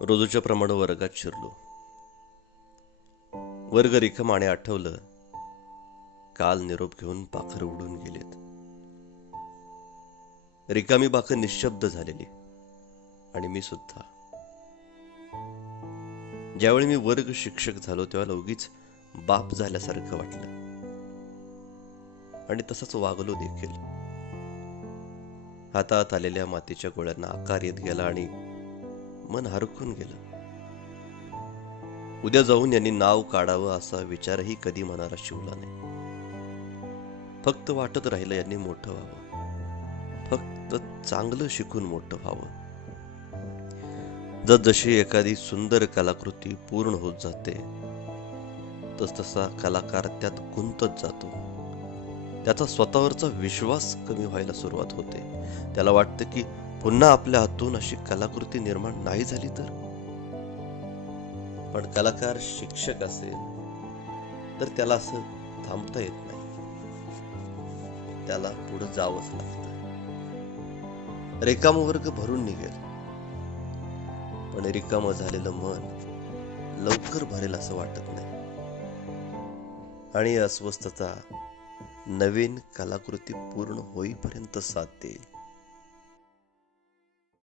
रोजच्या प्रमाणे वर्गात शिरलो. वर्ग रिकामा आणि आठवलं, काल निरोप घेऊन पाखर उडून गेलेत. रिकामी पाखर निशब्द झालेली आणि मी सुद्धा. ज्यावेळी मी वर्ग शिक्षक झालो त्यावेळेला उगीच बाप झाल्यासारखं वाटलं आणि तसंच वागलो देखील. हातात आलेल्या मातीच्या गोळ्यांना आकार येत गेला आणि मन हरकून गेलं. उद्या जाऊन यांनी नाव काढावं असा विचारही कधी मनाला शिवला नाही. फक्त वाटत राहिलं यांनी मोठं व्हावं, फक्त चांगलं शिकून मोठं व्हावं. जशी एखादी सुंदर कलाकृती पूर्ण होत जाते तसा कलाकार त्यात गुंतत जातो. त्याचा स्वतःवरचा विश्वास कमी व्हायला सुरुवात होते. त्याला वाटतं की पुन्हा आपल्या हातून अशी कलाकृती निर्माण नाही झाली तर. पण कलाकार शिक्षक असेल तर त्याला असं थांबता येत नाही. त्याला पुढे जावंच लागतं. रिकामा वर्ग भरून निघेल, पण रिकामं झालेलं मन लवकर भरेल असं वाटत नाही. आणि अस्वस्थता नवीन कलाकृती पूर्ण होईपर्यंत साथ देईल.